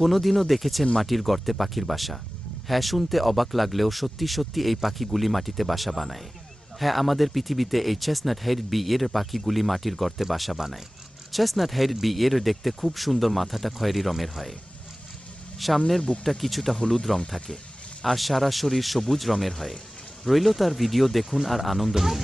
কোনোদিনও দেখেছেন মাটির গর্তে পাখির বাসা? হ্যাঁ, শুনতে অবাক লাগলেও সত্যি সত্যি এই পাখিগুলি মাটিতে বাসা বানায়। হ্যাঁ, আমাদের পৃথিবীতে এই চেস্টনাট হেড বি এর পাখিগুলি মাটির গর্তে বাসা বানায়। চেস্টনাট হেড বি এর দেখতে খুব সুন্দর, মাথাটা খয়েরি রঙের হয়, সামনের বুকটা কিছুটা হলুদ রং থাকে, আর সারা শরীর সবুজ রঙের হয়। রইল তার ভিডিও দেখুন আর আনন্দ নিন।